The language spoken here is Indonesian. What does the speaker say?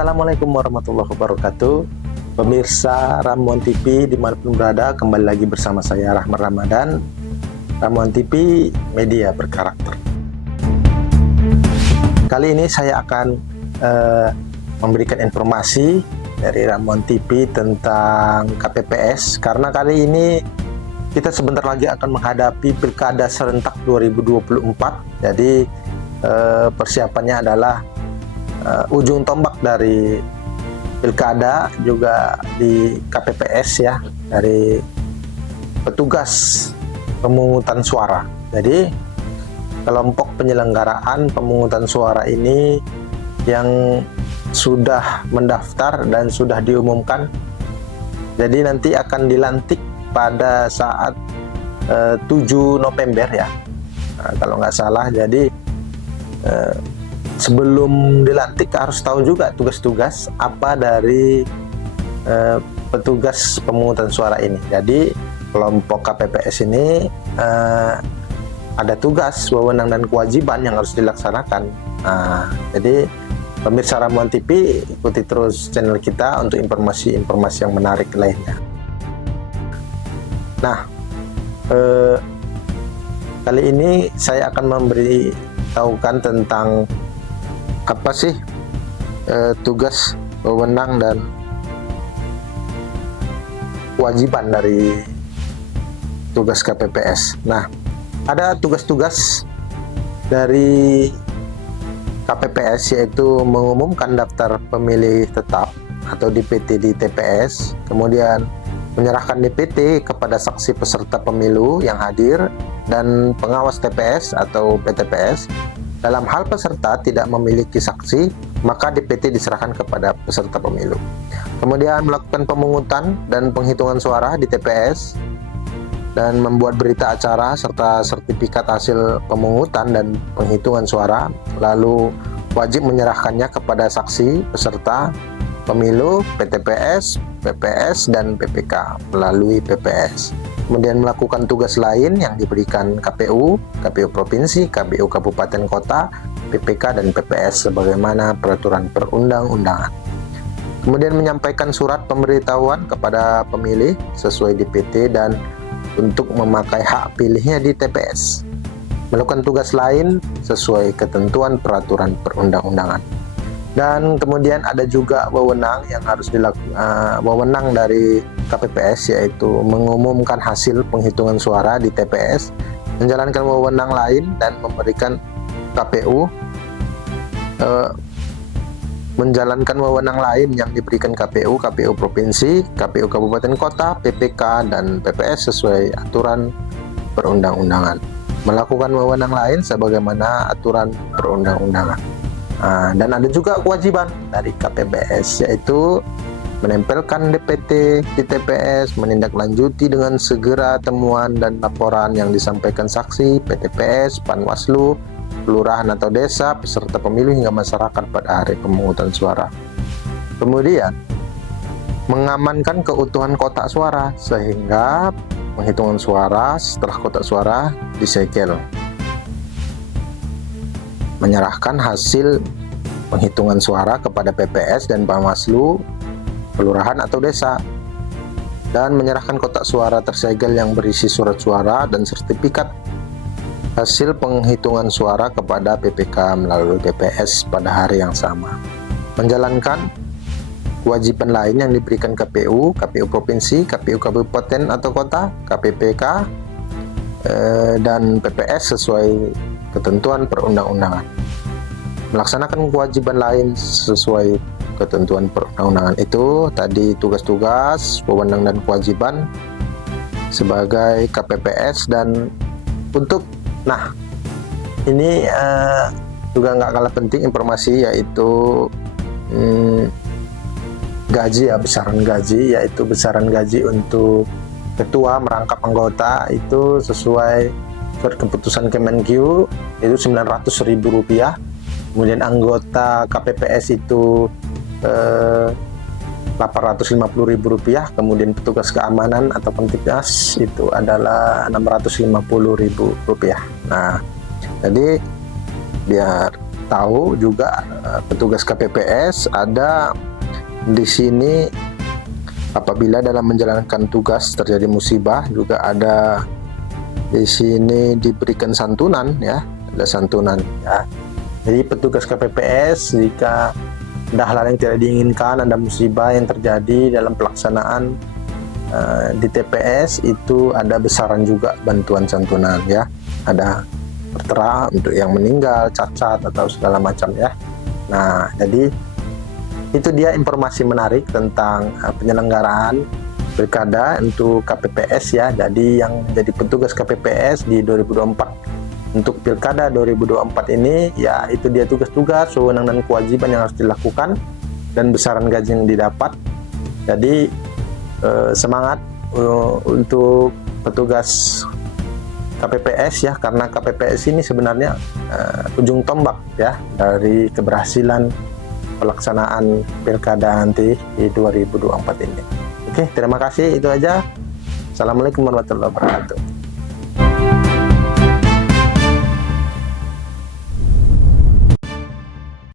Assalamualaikum warahmatullahi wabarakatuh. Pemirsa Ramuan TV dimanapun berada, kembali lagi bersama saya Rahman Ramadan. Ramuan TV, media berkarakter. Kali ini saya akan memberikan informasi dari Ramuan TV tentang KPPS, karena kali ini kita sebentar lagi akan menghadapi Pilkada serentak 2024. Jadi persiapannya adalah ujung tombak dari Pilkada juga di KPPS ya, dari petugas pemungutan suara. Jadi kelompok penyelenggaraan pemungutan suara ini yang sudah mendaftar dan sudah diumumkan, jadi nanti akan dilantik pada saat 7 November ya, kalau nggak salah. Jadi sebelum dilantik harus tahu juga tugas-tugas apa dari petugas pemungutan suara ini. Jadi kelompok KPPS ini ada tugas, wewenang dan kewajiban yang harus dilaksanakan. Jadi pemirsa Ramuan TV, ikuti terus channel kita untuk informasi-informasi yang menarik lainnya. Nah, kali ini saya akan memberitahukan tentang apa sih tugas, wewenang dan kewajiban dari tugas KPPS. Nah, ada tugas-tugas dari KPPS, yaitu mengumumkan daftar pemilih tetap atau DPT di TPS, kemudian menyerahkan DPT kepada saksi peserta pemilu yang hadir dan pengawas TPS atau PTPS. Dalam hal peserta tidak memiliki saksi, maka DPT diserahkan kepada peserta pemilu. Kemudian melakukan pemungutan dan penghitungan suara di TPS dan membuat berita acara serta sertifikat hasil pemungutan dan penghitungan suara, lalu wajib menyerahkannya kepada saksi peserta pemilu, PTPS, PPS, dan PPK melalui PPS. Kemudian melakukan tugas lain yang diberikan KPU, KPU Provinsi, KPU Kabupaten Kota, PPK, dan PPS sebagaimana peraturan perundang-undangan. Kemudian menyampaikan surat pemberitahuan kepada pemilih sesuai DPT dan untuk memakai hak pilihnya di TPS. Melakukan tugas lain sesuai ketentuan peraturan perundang-undangan. Dan kemudian ada juga wewenang yang harus wewenang dari KPPS, yaitu mengumumkan hasil penghitungan suara di TPS, menjalankan wewenang lain dan memberikan KPU menjalankan wewenang lain yang diberikan KPU, KPU Provinsi, KPU Kabupaten Kota, PPK, dan PPS sesuai aturan perundang-undangan. Melakukan wewenang lain sebagaimana aturan perundang-undangan. Dan ada juga kewajiban dari KPPS, yaitu menempelkan DPT di TPS, menindaklanjuti dengan segera temuan dan laporan yang disampaikan saksi, PTPS, Panwaslu, kelurahan atau desa, peserta pemilu hingga masyarakat pada hari pemungutan suara. Kemudian mengamankan keutuhan kotak suara sehingga penghitungan suara setelah kotak suara disegel. Menyerahkan hasil penghitungan suara kepada PPS dan Panwaslu, kelurahan atau desa, dan menyerahkan kotak suara tersegel yang berisi surat suara dan sertifikat hasil penghitungan suara kepada PPK melalui PPS pada hari yang sama. Menjalankan kewajiban lain yang diberikan KPU, KPU Provinsi, KPU Kabupaten atau Kota, KPPK, dan PPS sesuai ketentuan perundang-undangan. Melaksanakan kewajiban lain sesuai ketentuan perundang-undangan. Itu tadi tugas-tugas, wewenang dan kewajiban sebagai KPPS. Dan untuk ini juga nggak kalah penting informasi, yaitu gaji ya, besaran gaji, yaitu besaran gaji untuk ketua merangkap anggota itu sesuai surat keputusan Kemenkyu itu Rp900.000, kemudian anggota KPPS itu Rp850.000, kemudian petugas keamanan atau Pemtipas itu adalah Rp650.000. Nah, jadi biar tahu juga petugas KPPS ada di sini apabila dalam menjalankan tugas terjadi musibah, juga ada di sini diberikan santunan ya, ada santunan ya. Jadi petugas KPPS jika ada hal yang tidak diinginkan, ada musibah yang terjadi dalam pelaksanaan di TPS, itu ada besaran juga bantuan santunan ya, ada tertera untuk yang meninggal, cacat atau segala macam ya. Nah, jadi itu dia informasi menarik tentang penyelenggaraan pilkada untuk KPPS ya. Jadi yang jadi petugas KPPS di 2024 untuk pilkada 2024 ini ya, itu dia tugas-tugas, wewenang dan kewajiban yang harus dilakukan dan besaran gaji yang didapat. Jadi semangat untuk petugas KPPS ya, karena KPPS ini sebenarnya ujung tombak ya dari keberhasilan pelaksanaan pilkada nanti di 2024 ini. Oke, terima kasih, itu aja. Assalamualaikum warahmatullahi wabarakatuh.